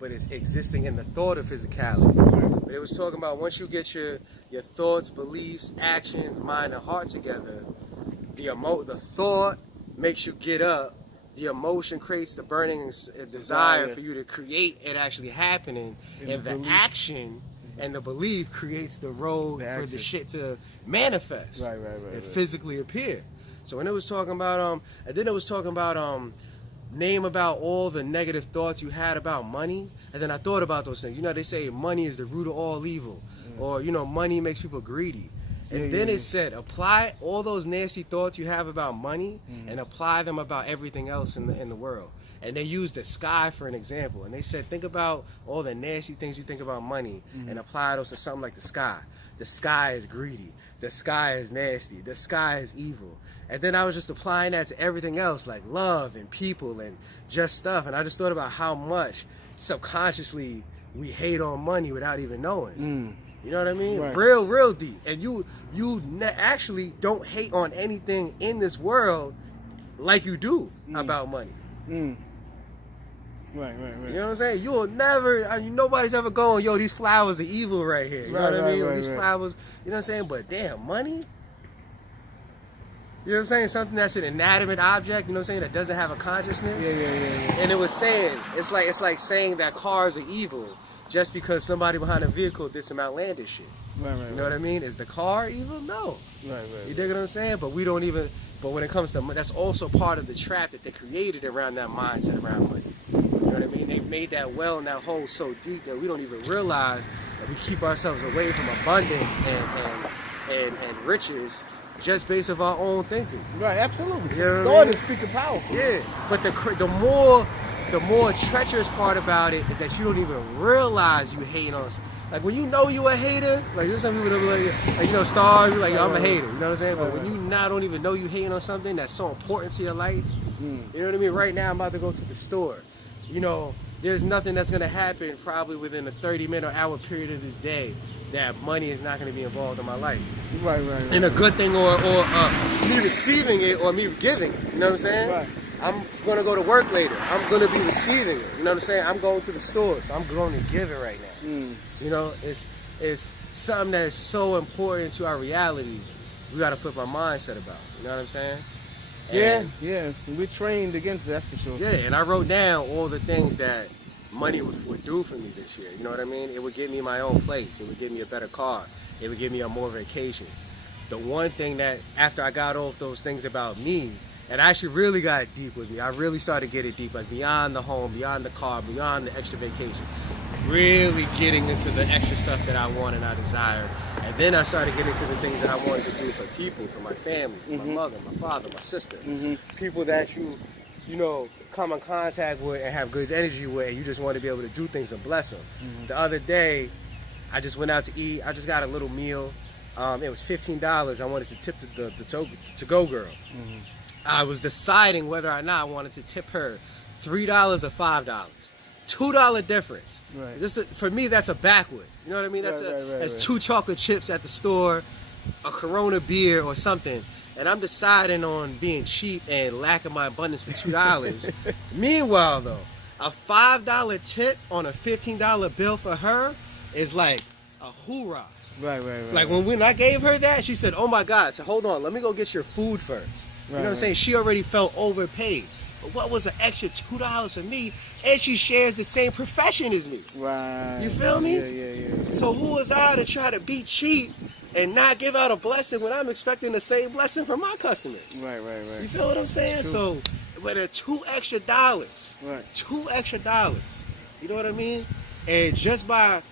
but it's existing in the thought of physicality. But it was talking about once you get your thoughts, beliefs, actions, mind, and heart together, the thought makes you get up. The emotion creates the burning desire for you to create it actually happening, and the action and the belief creates the road for the shit to manifest and physically appear. So when it was talking about and then it was talking about name about all the negative thoughts you had about money, and then I thought about those things. You know, they say money is the root of all evil, or you know, money makes people greedy. And then it said, apply all those nasty thoughts you have about money and apply them about everything else in the world. And they used the sky for an example. And they said, think about all the nasty things you think about money and apply those to something like the sky. The sky is greedy. The sky is nasty. The sky is evil. And then I was just applying that to everything else, like love and people and just stuff. And I just thought about how much subconsciously we hate on money without even knowing. You know what I mean? Right. Real deep. And you actually don't hate on anything in this world like you do about money. Right. You know what I'm saying? You'll never, nobody's ever going, yo, these flowers are evil right here. You know what I mean? These flowers, you know what I'm saying? But damn, money? You know what I'm saying? Something that's an inanimate object, you know what I'm saying, that doesn't have a consciousness. Yeah. And it was saying, it's like saying that cars are evil just because somebody behind a vehicle did some outlandish shit. Right. You know what I mean? Is the car evil? No. Right. You dig what I'm saying? But we don't even, but when it comes to, that's also part of the trap that they created around that mindset around money. You know what I mean? They made that well and that hole so deep that we don't even realize that we keep ourselves away from abundance and riches just based of our own thinking. Right, absolutely. You know God is speaking powerful. Yeah, but the more treacherous part about it is that you don't even realize you hate on us. Like when you know you a hater, like there's some people that be like you know, stars, you're like, yo, I'm a hater, you know what I'm saying? But when you don't even know you hating on something that's so important to your life, you know what I mean? Right now I'm about to go to the store. You know, there's nothing that's gonna happen probably within a 30-minute or hour period of this day that money is not gonna be involved in my life. Right. In a good thing or me receiving it or me giving it, you know what I'm saying? Right. I'm gonna go to work later. I'm gonna be receiving it. You know what I'm saying? I'm going to the store, so I'm going to give it right now. So, you know, it's something that is so important to our reality. We gotta flip our mindset about. You know what I'm saying? And, yeah. We're trained against that, that's for sure. yeah, and I wrote down all the things that money would do for me this year. You know what I mean? It would give me my own place. It would give me a better car. It would give me more vacations. The one thing that after I got off those things about me, and I actually really got deep with me. I really started getting deep, like beyond the home, beyond the car, beyond the extra vacation. Really getting into the extra stuff that I want and I desire. And then I started getting into the things that I wanted to do for people, for my family, for my mother, my father, my sister. People that you know, come in contact with and have good energy with, and you just want to be able to do things and bless them. The other day, I just went out to eat. I just got a little meal. It was $15. I wanted to tip the to-go girl. I was deciding whether or not I wanted to tip her $3 or $5. $2 difference. Right. For me, that's a backwood. You know what I mean? That's 2 chocolate chips at the store, a Corona beer or something. And I'm deciding on being cheap and lacking my abundance for $2. Meanwhile, though, a $5 tip on a $15 bill for her is like a hoorah. Right. Like when I gave her that, she said, "Oh my God, so hold on, let me go get your food first." You know what I'm saying? She already felt overpaid. But what was an extra $2 for me? And she shares the same profession as me. Right. You feel me? Yeah. So who was I to try to be cheap and not give out a blessing when I'm expecting the same blessing from my customers? Right. You feel what I'm saying? So, with $2 extra, right. $2 extra, you know what I mean? And just by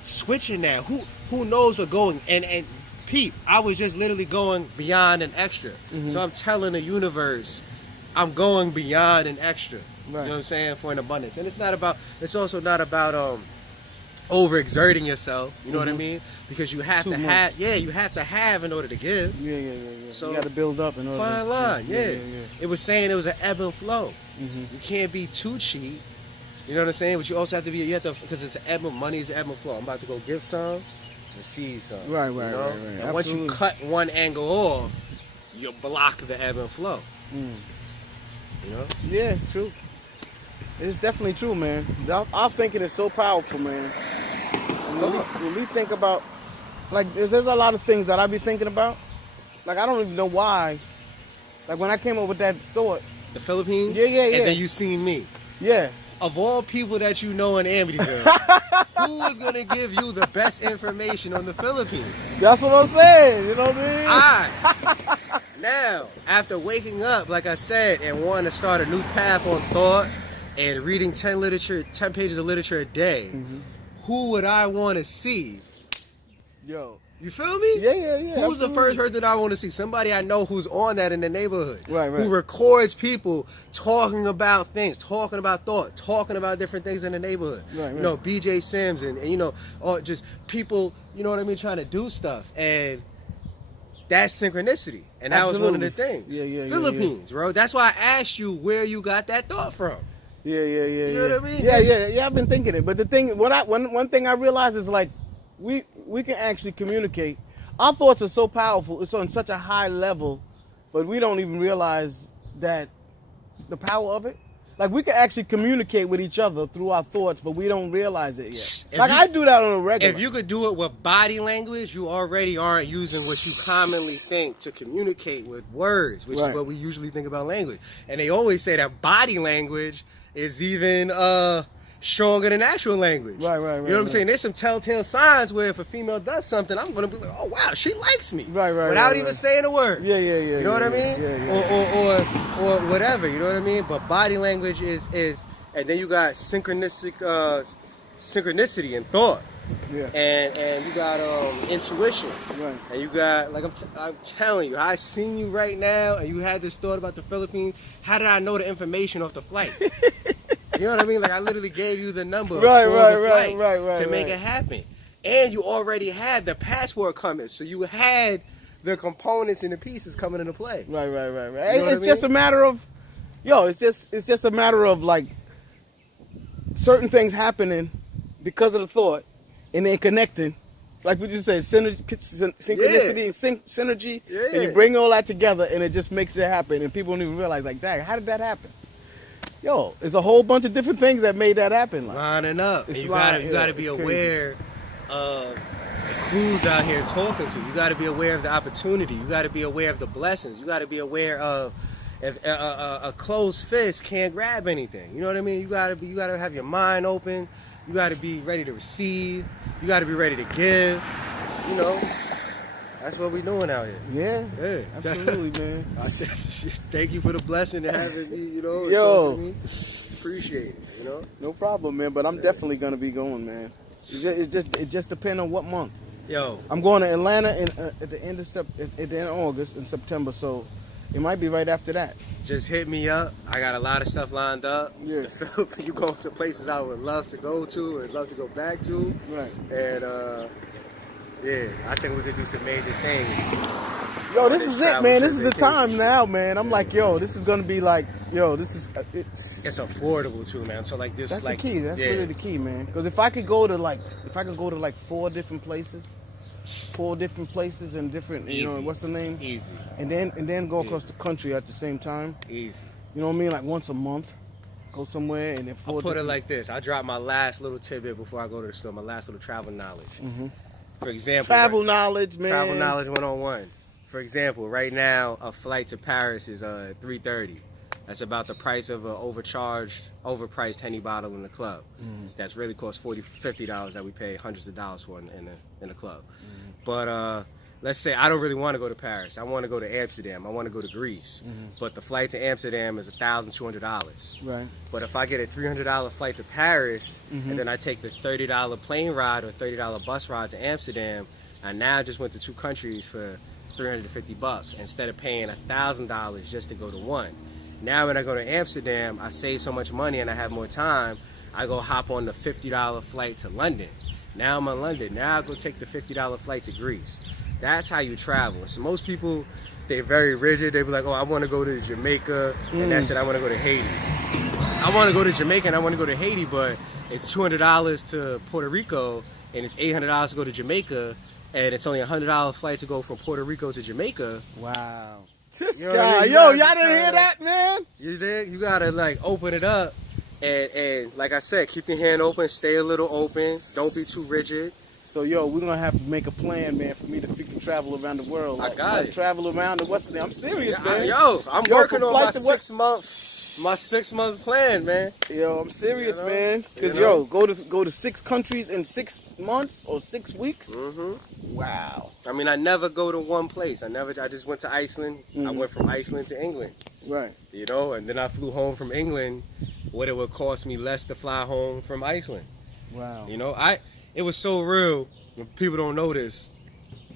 switching that, who knows what going and peep, I was just literally going beyond an extra. So I'm telling the universe, I'm going beyond an extra. Right. You know what I'm saying? For an abundance. And it's also not about overexerting yourself, you know what I mean? Because you have to have, you have to have in order to give. Yeah. So you got to build up in order. Fine line, yeah. It was saying it was an ebb and flow. Mm-hmm. You can't be too cheap. You know what I'm saying? But you also have to be, because it's ebb and money is ebb and flow. I'm about to go give some, receive some. Right. You know? And Absolutely. once you cut one angle off, you block the ebb and flow. Mm. You know? Yeah, it's true. It's definitely true, man. Our thinking is so powerful, man. And when we think about, like, there's a lot of things that I be thinking about. Like, I don't even know why. Like, when I came up with that thought. The Philippines? Yeah. And then you seen me. Yeah. Of all people that you know in Amityville, who is going to give you the best information on the Philippines? That's what I'm saying. You know what I mean? I. Now, after waking up, like I said, and wanting to start a new path on thought and reading 10 pages of literature a day, who would I want to see? Yo. You feel me? Yeah. Who's the absolutely. first person I want to see? Somebody I know who's on that in the neighborhood. Right. Who records people talking about things, talking about thought, talking about different things in the neighborhood. Right. You know, BJ Sims and you know, or just people, you know what I mean, trying to do stuff. And that's synchronicity. And that was one of the things. Yeah. Philippines, bro. That's why I asked you where you got that thought from. Yeah. You know what I mean? Yeah. I've been thinking it, but the thing, one thing I realized is like, we can actually communicate. Our thoughts are so powerful. It's on such a high level, but we don't even realize that the power of it. Like, we can actually communicate with each other through our thoughts, but we don't realize it yet. I do that on a regular. If you could do it with body language, you already aren't using what you commonly think to communicate with words, which is what we usually think about language. And they always say that body language is even stronger than actual language. Right. You know what I'm saying? There's some telltale signs where if a female does something, I'm gonna be like, oh wow, she likes me. Right. Without even saying a word. Yeah. You know what I mean? Yeah. Or whatever. You know what I mean? But body language is, and then you got synchronicity in thought. Yeah. And you got intuition. Right. And you got, like I'm telling you, I seen you right now, and you had this thought about the Philippines. How did I know the information off the flight? You know what I mean? Like, I literally gave you the number for the flight to make it happen. And you already had the passport coming, so you had the components and the pieces coming into play. Right. You know It's just a matter of, it's just a matter of like certain things happening because of the thought, and then connecting. Like we just said, synchronicity and synergy, and you bring all that together, and it just makes it happen. And people don't even realize, like, dang, how did that happen? Yo, there's a whole bunch of different things that made that happen. Like, lining up. And you gotta be aware of the crews out here talking to you. You gotta be aware of the opportunity. You gotta be aware of the blessings. You gotta be aware of if a closed fist can't grab anything. You know what I mean? You gotta have your mind open. You gotta be ready to receive. You gotta be ready to give. You know. That's what we doing out here. Yeah, absolutely, man. Thank you for the blessing to having me, you know. Yo, appreciate it, you know. No problem, man. But I'm definitely gonna be going, man. It just depends on what month. Yo, I'm going to Atlanta at the end of August in September, so it might be right after that. Just hit me up. I got a lot of stuff lined up. Yeah. You going to places I would love to go to and love to go back to. Right. And yeah, I think we could do some major things. Yo, this is it, man. This is the time now, man. I'm like, yo, this is gonna be like, this is it's affordable too, man. So like this, that's like the key. That's really the key, man. Because if I could go to like four different places and different, Easy. What's the name? Easy. And then go across the country at the same time. Easy. You know what I mean? Like once a month, go somewhere and then I'll put it like this. I drop my last little tidbit before I go to the store. My last little travel knowledge. Mm-hmm. For example, travel knowledge, man. Travel knowledge 101. For example, right now a flight to Paris is $330. That's about the price of an overpriced Henny bottle in the club. Mm-hmm. That's really cost $50 that we pay hundreds of dollars for in the club. Mm-hmm. But let's say I don't really want to go to Paris. I want to go to Amsterdam. I want to go to Greece. Mm-hmm. But the flight to Amsterdam is $1,200. Right. But if I get a $300 flight to Paris, and then I take the $30 plane ride or $30 bus ride to Amsterdam, I now just went to two countries for $350 instead of paying $1,000 just to go to one. Now when I go to Amsterdam, I save so much money and I have more time. I go hop on the $50 flight to London. Now I'm in London. Now I go take the $50 flight to Greece. That's how you travel. So most people, they're very rigid. They be like, oh, I want to go to Jamaica, and that's it. I want to go to Haiti. I want to go to Jamaica and I want to go to Haiti, but it's $200 to Puerto Rico, and it's $800 to go to Jamaica, and it's only a $100 flight to go from Puerto Rico to Jamaica. Wow. This You know guy, what I mean? y'all didn't hear that, man? You dig? You gotta like open it up And like I said, keep your hand open, stay a little open, don't be too rigid. So yo, we're gonna have to make a plan, man, for me to freaking travel around the world. I got it. Travel around the Western. I'm serious, man. I'm Yo, working from on my flight to what- 6-month plan, man. Yo, I'm serious, You know? man. Cause You know? yo, go to 6 countries in 6 months or 6 weeks. Wow. I mean, I never go to one place. I just went to Iceland. I Mhm. went from Iceland to England, Right. you know, and then I flew home from England. What it would cost me less to fly home from Iceland. Wow. You know, it was so real. People don't know this.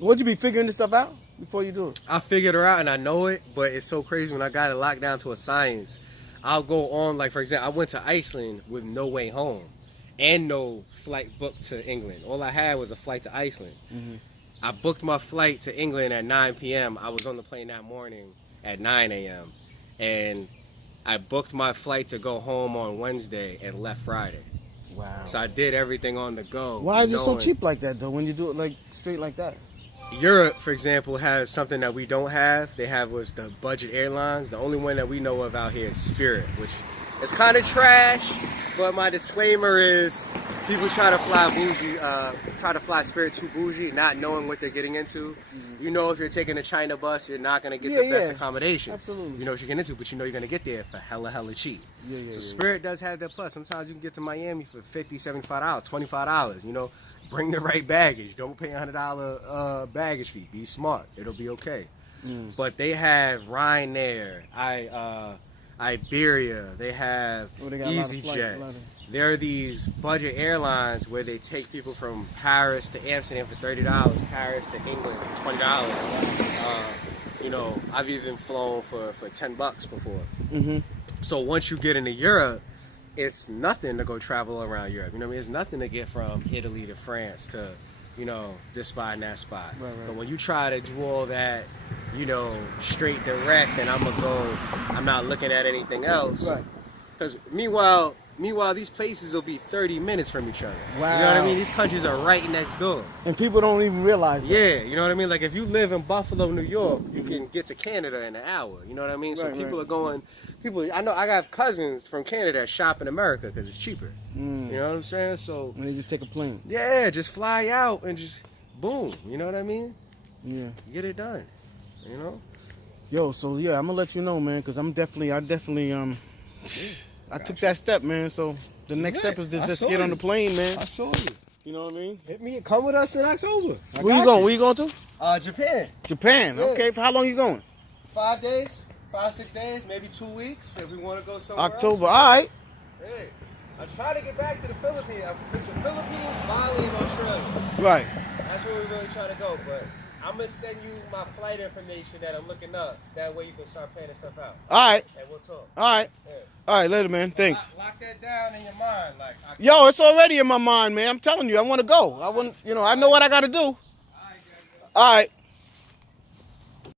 Would you be figuring this stuff out before you do it? I figured her out and I know it, but it's so crazy when I got it locked down to a science. I'll go on, like, for example, I went to Iceland with no way home and no flight booked to England. All I had was a flight to Iceland. Mhm. I booked my flight to England at 9 p.m. I was on the plane that morning at 9 a.m. And I booked my flight to go home on Wednesday and left Friday. Wow. So I did everything on the go. Why is it so knowing- cheap like that though? When you do it like straight like that? Europe, for example, has something that we don't have. They have was the budget airlines. The only one that we know of out here is Spirit, which is kind of trash. But my disclaimer is, people try to fly Spirit too bougie, not knowing what they're getting into. You know, if you're taking a China bus, you're not gonna get the best accommodation. Absolutely. You know what you're getting into, but you know you're gonna get there for hella cheap. So Spirit does have that plus. Sometimes you can get to Miami for $50, $75, $25. You know, bring the right baggage. Don't pay $100 baggage fee. Be smart. It'll be okay. But they have Ryanair, Iberia. They have They got a lot of flights, a EasyJet. lot of- There are these budget airlines where they take people from Paris to Amsterdam for $30, Paris to England for $20. You know, I've even flown for $10 before. Mhm. So once you get into Europe, it's nothing to go travel around Europe. You know what I mean? It's nothing to get from Italy to France to, you know, this spot and that spot. Right. But when you try to do all that, you know, straight direct, and I'm not looking at anything else. Right. Because meanwhile, these places will be 30 minutes from each other. Wow. You know what I mean? These countries are right next door. And people don't even realize that. Yeah, you know what I mean? Like if you live in Buffalo, New York, you can get to Canada in an hour. You know what I mean? So Right, people right. are going. I know I got cousins from Canada that shop in America because it's cheaper. You know what I'm saying? So And they just take a plane. yeah, just fly out and just boom. You know what I mean? Yeah. Get it done. You know? Yo, so yeah, I'm gonna let you know, man, because I definitely I took that step, man. So the next step is to I just saw get on you. the plane, man. I saw you. You know what I mean? Hit me. Come with us in October. Where you going? Where you going to? Japan. Japan. Yeah. Okay. For how long you going? 5 days, 5-6 days, maybe 2 weeks if we want to go somewhere October. else. All right. Hey, I'm trying to get back to the Philippines. The Philippines, Bali, and Australia. Right. That's where we're really trying to go. But I'm gonna send you my flight information that I'm looking up. That way you can start planning stuff out. All right. And we'll talk. All right. Yeah. All right. Later, man. Thanks. Lock that down in your mind. Like, Yo, it's already in my mind, man. I'm telling you, I want to go. I know what I got to do. All right.